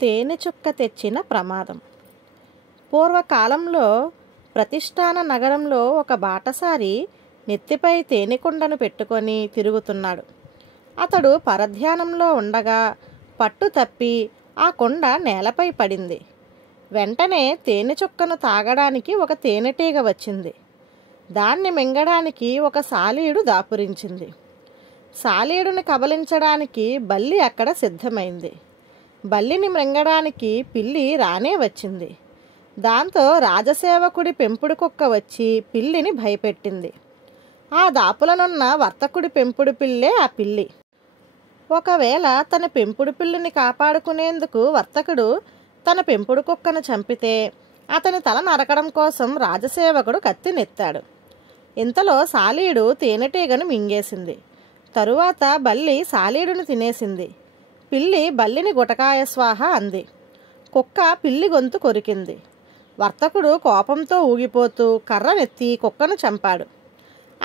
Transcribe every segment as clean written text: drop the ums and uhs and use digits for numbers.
తేనె చుక్క తెచ్చిన ప్రమాదం. పూర్వకాలంలో ప్రతిష్టాన నగరంలో ఒక బాటసారి నెత్తిపై తేనెకుండను పెట్టుకొని తిరుగుతున్నాడు. అతడు పరధ్యానంలో ఉండగా పట్టు తప్పి ఆ కుండ నేలపై పడింది. వెంటనే తేనె చుక్కను తాగడానికి ఒక తేనెటీగ వచ్చింది. దాన్ని మింగడానికి ఒక సాలీడు దాపురించింది. సాలీడుని కబలించడానికి బల్లి అక్కడ సిద్ధమైంది. బల్లిని మృంగడానికి పిల్లి రానే వచ్చింది. దాంతో రాజసేవకుడి పెంపుడు కుక్క వచ్చి పిల్లిని భయపెట్టింది. ఆ దాపులనున్న వర్తకుడి పెంపుడు పిల్లే ఆ పిల్లి. ఒకవేళ తన పెంపుడు పిల్లిని కాపాడుకునేందుకు వర్తకుడు తన పెంపుడు కుక్కను చంపితే అతని తల నరకడం కోసం రాజసేవకుడు కత్తినెత్తాడు. ఇంతలో సాలీడు తేనెటీగను మింగేసింది. తరువాత బల్లి సాలీడును తినేసింది. పిల్లి బల్లిని గుటకాయ స్వాహ అంది. కుక్క పిల్లి గొంతు కొరికింది. వర్తకుడు కోపంతో ఊగిపోతూ కర్రనెత్తి కుక్కను చంపాడు.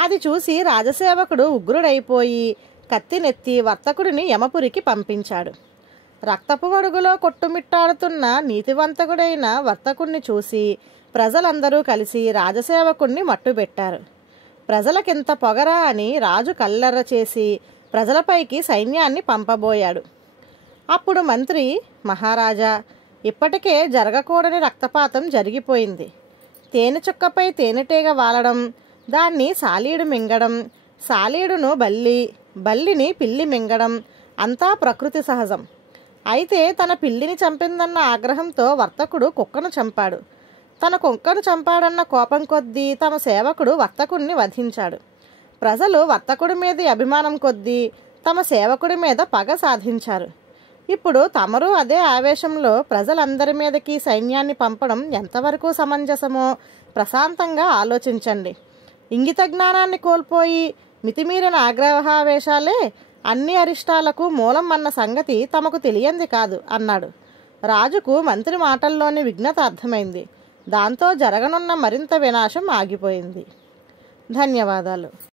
అది చూసి రాజసేవకుడు ఉగ్రుడైపోయి కత్తినెత్తి వర్తకుడిని యమపురికి పంపించాడు. రక్తపు మడుగులో కొట్టుమిట్టాడుతున్న నీతివంతకుడైన వర్తకుడిని చూసి ప్రజలందరూ కలిసి రాజసేవకుడిని మట్టుబెట్టారు. ప్రజలకింత పొగరా అని రాజు కల్లెర్ర చేసి ప్రజలపైకి సైన్యాన్ని పంపబోయాడు. అప్పుడు మంత్రి, మహారాజా, ఇప్పటికే జరగకూడని రక్తపాతం జరిగిపోయింది. తేనె చుక్కపై తేనెటీగ వాలడం, దాన్ని సాలీడు మింగడం, సాలీడును బల్లి, బల్లిని పిల్లి మింగడం అంతా ప్రకృతి సహజం. అయితే తన పిల్లిని చంపిందన్న ఆగ్రహంతో వర్తకుడు కుక్కను చంపాడు. తన కుక్కను చంపాడన్న కోపం కొద్దీ తమ సేవకుడు వర్తకుడిని వధించాడు. ప్రజలు వర్తకుడి మీద అభిమానం కొద్దీ తమ సేవకుడి మీద పగ సాధించారు. ఇప్పుడు తమరు అదే ఆవేశంలో ప్రజలందరి మీదకి సైన్యాన్ని పంపడం ఎంతవరకు సమంజసమో ప్రశాంతంగా ఆలోచించండి. ఇంగిత జ్ఞానాన్ని కోల్పోయి మితిమీరిన ఆగ్రహావేశాలే అన్ని అరిష్టాలకు మూలం అన్న సంగతి తమకు తెలియంది కాదు అన్నాడు. రాజుకు మంత్రి మాటల్లోని విఘ్నత అర్థమైంది. దాంతో జరగనున్న మరింత వినాశం ఆగిపోయింది. ధన్యవాదాలు.